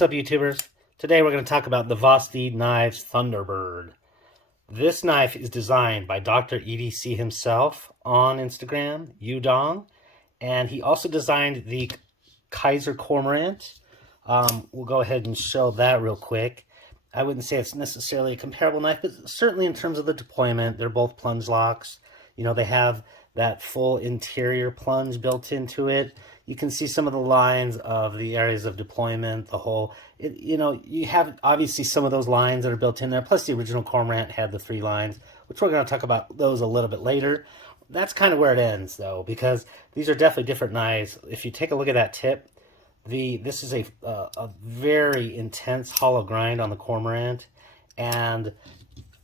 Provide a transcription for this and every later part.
What's up, YouTubers? Today we're going to talk about the Vosteed Knives Thunderbird. This knife is designed by Dr. EDC himself on Instagram, Yudong, and he also designed the Kaiser Cormorant. We'll go ahead and show that real quick. I wouldn't say it's necessarily a comparable knife, but certainly in terms of the deployment, they're both plunge locks. You know, they have that full interior plunge built into it. You can see some of the lines of the areas of deployment, the whole, you have obviously some of those lines that are built in there. Plus the original Cormorant had the 3 lines, which we're going to talk about those a little bit later. That's kind of where it ends though, because these are definitely different knives. If you take a look at that tip, this is a very intense hollow grind on the Cormorant, and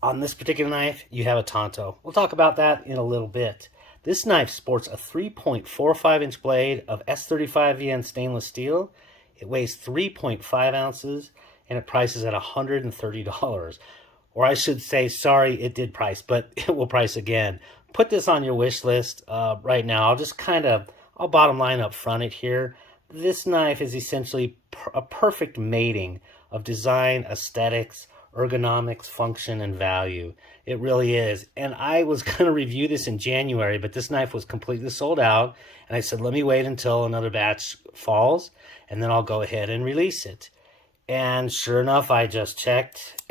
on this particular knife, you have a Tonto. We'll talk about that in a little bit. This knife sports a 3.45-inch blade of S35VN stainless steel. It weighs 3.5 ounces, and it prices at $130. Or I should say, sorry, it did price, but it will price again. Put this on your wish list right now. I'll bottom line up front it here. This knife is essentially a perfect mating of design, aesthetics, ergonomics, function, and value. It really is. And I was going to review this in January, but this knife was completely sold out. And I said, let me wait until another batch falls, and then I'll go ahead and release it. And sure enough, I just checked,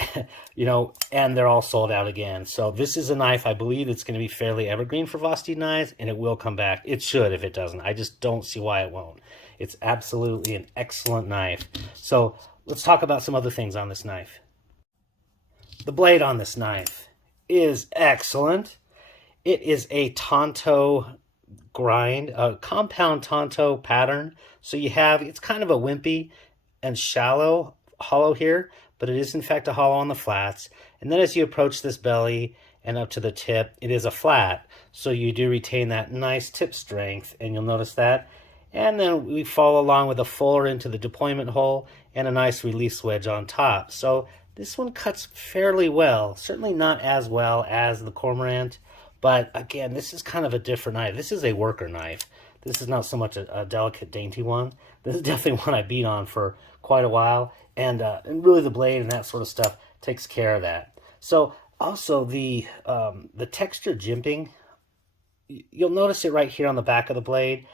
and they're all sold out again. So this is a knife, I believe it's going to be fairly evergreen for Vosteed knives, and it will come back. It should if it doesn't. I just don't see why it won't. It's absolutely an excellent knife. So let's talk about some other things on this knife. The blade on this knife is excellent. It is a Tonto grind, a compound Tonto pattern. So it's kind of a wimpy and shallow hollow here, but it is in fact a hollow on the flats. And then as you approach this belly and up to the tip, it is a flat. So you do retain that nice tip strength, and you'll notice that. And then we follow along with a fuller into the deployment hole and a nice release wedge on top. So this one cuts fairly well, certainly not as well as the Cormorant, but again, this is kind of a different knife. This is a worker knife. This is not so much a delicate, dainty one. This is definitely one I beat on for quite a while, and really the blade and that sort of stuff takes care of that. So also the texture jimping, you'll notice it right here on the back of the blade.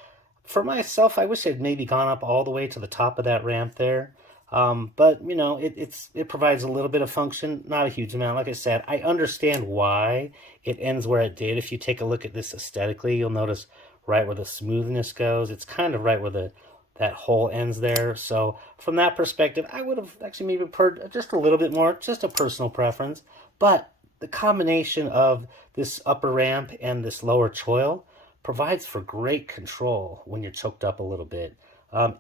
For myself, I wish I'd maybe gone up all the way to the top of that ramp there. But it provides a little bit of function, not a huge amount. Like I said, I understand why it ends where it did. If you take a look at this aesthetically, you'll notice right where the smoothness goes. It's kind of right where that hole ends there. So from that perspective, I would have actually maybe preferred just a little bit more, just a personal preference. But the combination of this upper ramp and this lower choil provides for great control when you're choked up a little bit.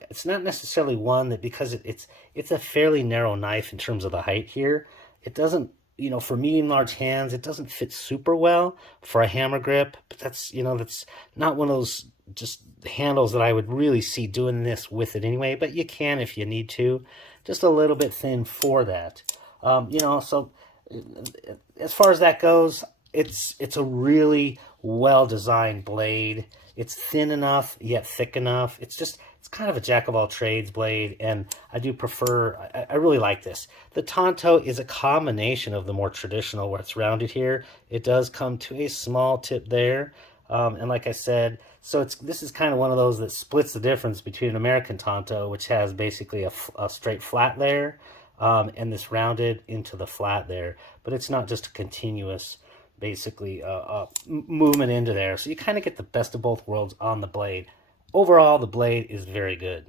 It's not necessarily one that, because it's a fairly narrow knife in terms of the height here, it doesn't, for medium large hands, it doesn't fit super well for a hammer grip. But that's not one of those just handles that I would really see doing this with it anyway, but you can if you need to. Just a little bit thin for that. So as far as that goes, it's a really well-designed blade. It's thin enough, yet thick enough. It's kind of a jack-of-all-trades blade, and I do prefer, I really like this. The Tonto is a combination of the more traditional, where it's rounded here. It does come to a small tip there, and like I said, so this is kind of one of those that splits the difference between an American Tonto, which has basically a straight flat there, and this rounded into the flat there. But it's not just a continuous, basically, movement into there. So you kind of get the best of both worlds on the blade. Overall, the blade is very good.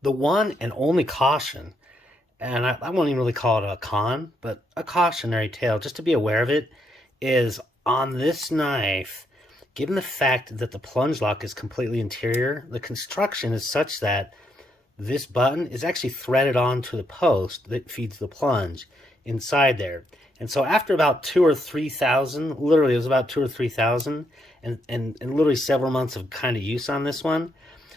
The one and only caution, and I won't even really call it a con, but a cautionary tale, just to be aware of it, is on this knife, given the fact that the plunge lock is completely interior, the construction is such that this button is actually threaded onto the post that feeds the plunge inside there. And so after about 2,000 or 3,000, literally it was about 2,000 or 3,000, and literally several months of kind of use on this one,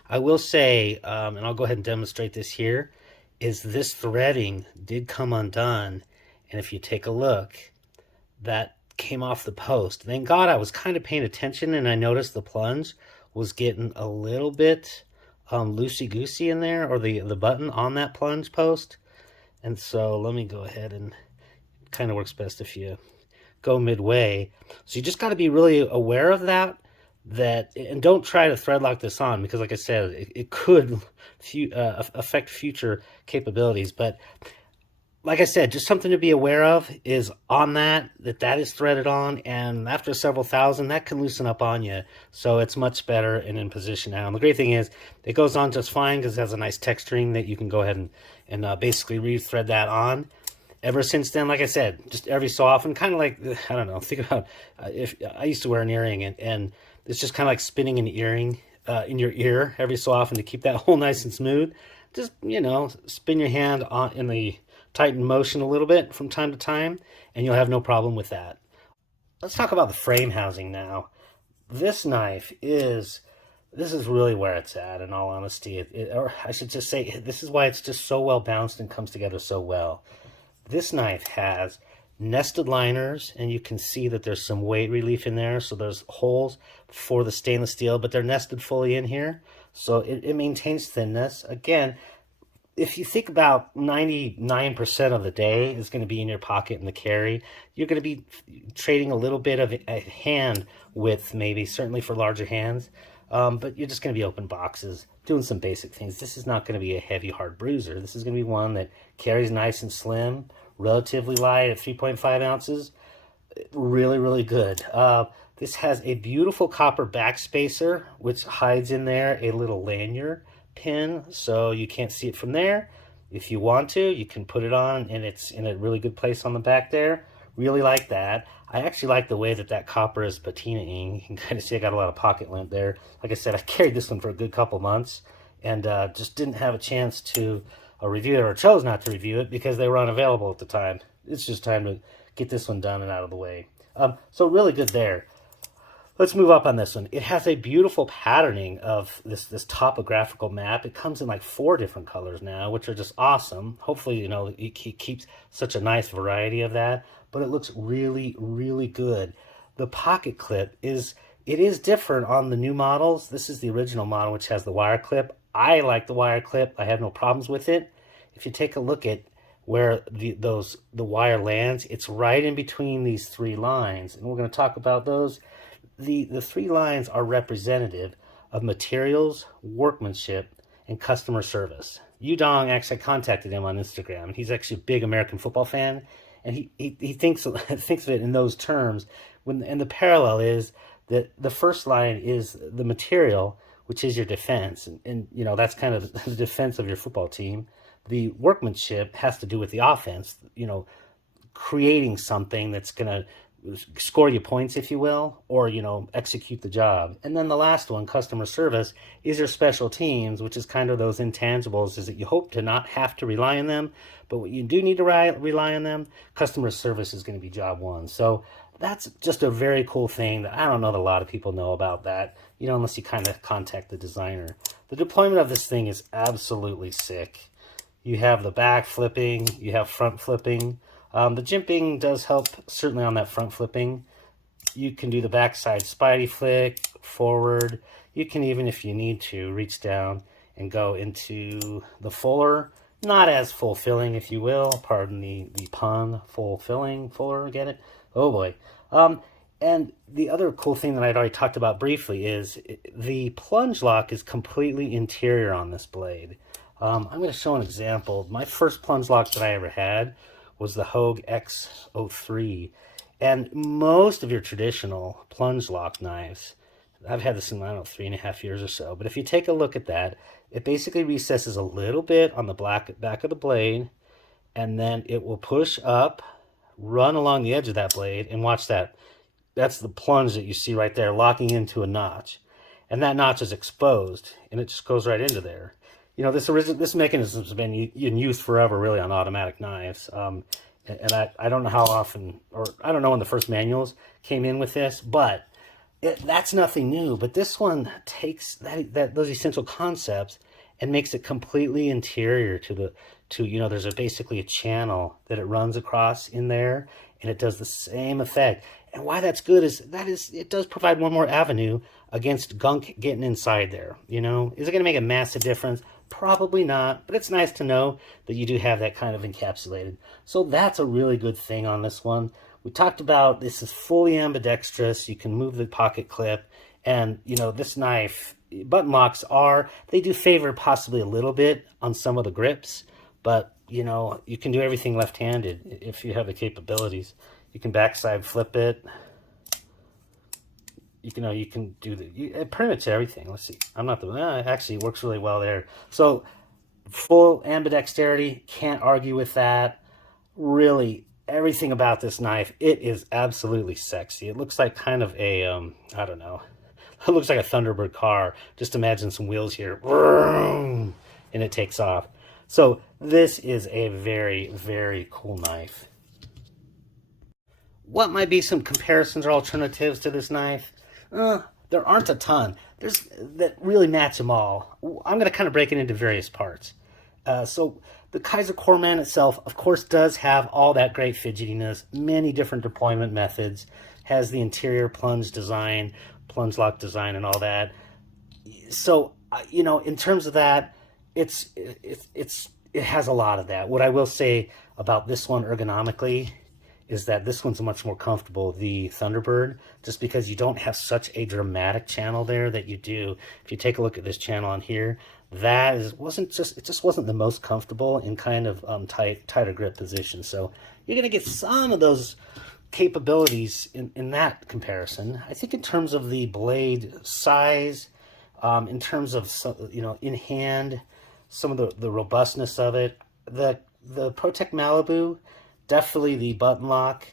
I will say, and I'll go ahead and demonstrate this here, is this threading did come undone. And if you take a look, that came off the post. Thank God I was kind of paying attention, and I noticed the plunge was getting a little bit loosey-goosey in there, or the button on that plunge post. And so let me go ahead, and kind of works best if you go midway. So you just got to be really aware of that, and don't try to thread lock this on, because like I said, it could affect future capabilities. But like I said, just something to be aware of is on that is threaded on, and after several thousand, that can loosen up on you. So it's much better and in position now. And the great thing is, it goes on just fine because it has a nice texturing that you can go ahead and basically re-thread that on. Ever since then, like I said, just every so often, kind of like, I don't know, think about if I used to wear an earring, and it's just kind of like spinning an earring in your ear every so often to keep that hole nice and smooth. Just, spin your hand on in the tighten motion a little bit from time to time, and you'll have no problem with that. Let's talk about the frame housing now. This knife is really where it's at, in all honesty. Or I should just say, this is why it's just so well balanced and comes together so well. This knife has nested liners, and you can see that there's some weight relief in there. So there's holes for the stainless steel, but they're nested fully in here. So it maintains thinness. Again, if you think about 99% of the day is going to be in your pocket in the carry, you're going to be trading a little bit of a hand width, maybe, certainly for larger hands. But you're just going to be open boxes, doing some basic things. This is not going to be a heavy, hard bruiser. This is going to be one that carries nice and slim, relatively light at 3.5 ounces. Really, really good. This has a beautiful copper backspacer, which hides in there a little lanyard pin, so you can't see it from there. If you want to, you can put it on, and it's in a really good place on the back there. Really like that. I actually like the way that copper is patinaing. You can kind of see I got a lot of pocket lint there. Like I said, I carried this one for a good couple months, and just didn't have a chance to review it, or chose not to review it because they were unavailable at the time. It's just time to get this one done and out of the way. So really good there. Let's move up on this one. It has a beautiful patterning of this topographical map. It comes in like 4 different colors now, which are just awesome. Hopefully, it keeps such a nice variety of that, but it looks really, really good. The pocket clip is different on the new models. This is the original model, which has the wire clip. I like the wire clip. I have no problems with it. If you take a look at where the wire lands, it's right in between these 3 lines, and we're going to talk about those. The 3 lines are representative of materials, workmanship, and customer service. Yudong, actually, I contacted him on Instagram, and he's actually a big American football fan, and he thinks of it in those terms. And the parallel is that the first line is the material, which is your defense, and that's kind of the defense of your football team. The workmanship has to do with the offense, creating something that's going to score you points, if you will, or execute the job. And then the last one, customer service, is your special teams, which is kind of those intangibles, is that you hope to not have to rely on them, but when you do need to rely on them, customer service is going to be job 1. So that's just a very cool thing that I don't know that a lot of people know about that, unless you kind of contact the designer. The deployment of this thing is absolutely sick. You have the back flipping, you have front flipping. The jimping does help, certainly on that front flipping. You can do the backside spidey flick, forward. You can even, if you need to, reach down and go into the fuller. Not as fulfilling, if you will. Pardon the pun. Fuller, get it? Oh boy. And the other cool thing that I'd already talked about briefly is the plunge lock is completely interior on this blade. I'm going to show an example. My first plunge lock that I ever had was the Hogue X03. And most of your traditional plunge lock knives, I've had this in, 3.5 years or so, but if you take a look at that, it basically recesses a little bit on the back of the blade, and then it will push up, run along the edge of that blade, and watch that. That's the plunge that you see right there, locking into a notch. And that notch is exposed, and it just goes right into there. This mechanism has been in use forever, really, on automatic knives. And I don't know how often, or I don't know when the first manuals came in with this, but that's nothing new. But this one takes those essential concepts and makes it completely interior to there's basically a channel that it runs across in there, and it does the same effect. And why that's good is it does provide one more avenue against gunk getting inside there. You know, is it going to make a massive difference? Probably not, but it's nice to know that you do have that kind of encapsulated. So that's a really good thing on this one. We talked about this is fully ambidextrous. You can move the pocket clip, and you know, this knife, button locks they do favor possibly a little bit on some of the grips, but you know, you can do everything left-handed if you have the capabilities. You can backside flip it. You can do pretty much everything. Let's see. Actually, it works really well there. So full ambidexterity, can't argue with that. Really, everything about this knife, it is absolutely sexy. It looks like kind of a, I don't know. It looks like a Thunderbird car. Just imagine some wheels here. And it takes off. So this is a very, very cool knife. What might be some comparisons or alternatives to this knife? There aren't a ton. There's that really match them all. I'm going to kind of break it into various parts. So the Kaiser Corpsman itself, of course, does have all that great fidgetiness, many different deployment methods, has the interior plunge lock design and all that. So, you know, in terms of that, it has a lot of that. What I will say about this one ergonomically is that this one's much more comfortable, the Thunderbird, just because you don't have such a dramatic channel there that you do. If you take a look at this channel on here, it just wasn't the most comfortable in kind of tighter grip position. So you're gonna get some of those capabilities in that comparison. I think in terms of the blade size, in terms of, you know, in hand, some of the robustness of it, the ProTech Malibu, definitely the button lock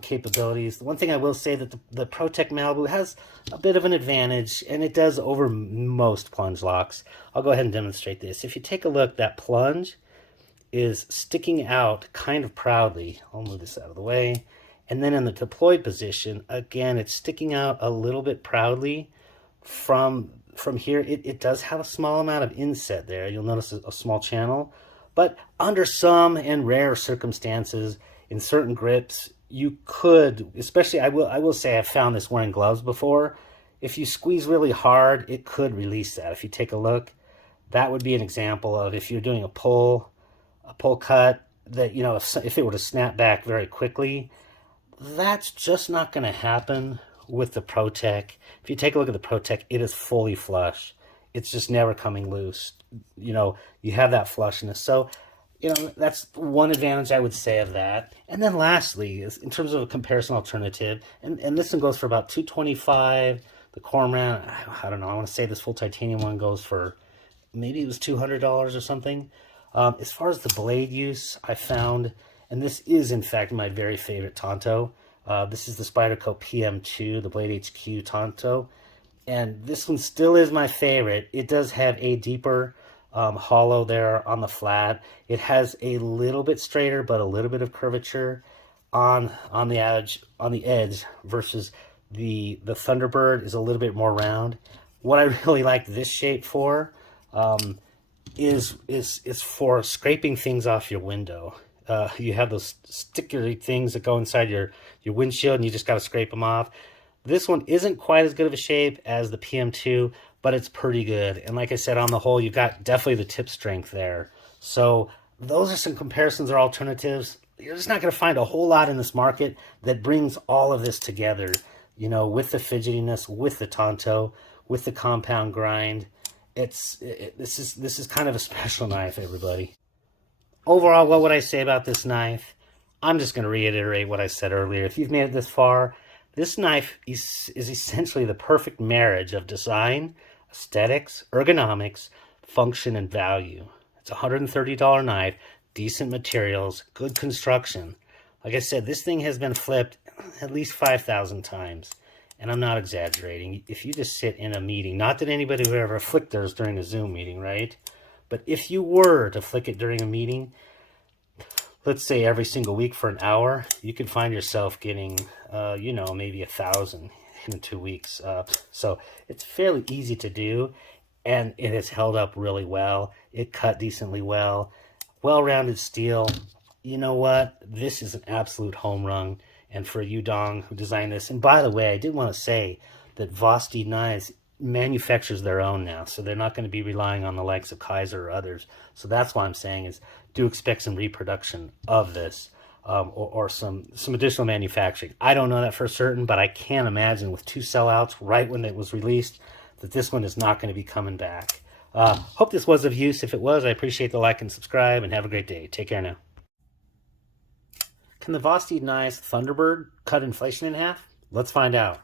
capabilities. The one thing I will say that the ProTech Malibu has a bit of an advantage, and it does over most plunge locks. I'll go ahead and demonstrate this. If you take a look, that plunge is sticking out kind of proudly. I'll move this out of the way. And then in the deployed position, again, it's sticking out a little bit proudly from here. It does have a small amount of inset there. You'll notice a small channel. But under some and rare circumstances, in certain grips, you could, especially I will say I've found this wearing gloves before. If you squeeze really hard, it could release that. If you take a look, that would be an example of if you're doing a pull cut that, you know, if it were to snap back very quickly, that's just not going to happen with the ProTech. If you take a look at the ProTech, it is fully flush. It's just never coming loose. You know, you have that flushness. So, you know, that's one advantage I would say of that. And then lastly, in terms of a comparison alternative, and this one goes for about $225. The Corpsman, I don't know, I want to say this full titanium one goes for, maybe it was $200 or something. As far as the blade use, I found, and this is in fact my very favorite Tonto. This is the Spyderco PM2, the Blade HQ Tonto. And this one still is my favorite. It does have a deeper hollow there on the flat. It has a little bit straighter, but a little bit of curvature on the edge versus the Thunderbird is a little bit more round. What I really like this shape for is for scraping things off your window. You have those sticky things that go inside your windshield, and you just got to scrape them off. This one isn't quite as good of a shape as the PM2, but it's pretty good. And like I said, on the whole, you've got definitely the tip strength there. So those are some comparisons or alternatives. You're just not going to find a whole lot in this market that brings all of this together, you know, with the fidgetiness, with the Tonto, with the compound grind. This is kind of a special knife, everybody. Overall, what would I say about this knife? I'm just going to reiterate what I said earlier. If you've made it this far, this knife is essentially the perfect marriage of design, aesthetics, ergonomics, function, and value. It's a $130 knife, decent materials, good construction. Like I said, this thing has been flipped at least 5,000 times, and I'm not exaggerating. If you just sit in a meeting, not that anybody would ever flick theirs during a Zoom meeting, right? But if you were to flick it during a meeting, let's say every single week for an hour, you could find yourself getting, you know, maybe 1,000 in 2 weeks. So it's fairly easy to do, and it has held up really well. It cut decently well. Well-rounded steel. You know what? This is an absolute home run, and for Yudong, who designed this. And by the way, I did want to say that Vosteed Knives manufactures their own now, so they're not going to be relying on the likes of Kaiser or others. So that's why I'm saying is do expect some reproduction of this, or some additional manufacturing. I don't know that for certain, but I can't imagine with 2 sellouts right when it was released that this one is not going to be coming back. Hope this was of use. If it was, I appreciate the like and subscribe, and have a great day. Take care now. Can the Vosteed Knives Thunderbird cut inflation in half? Let's find out.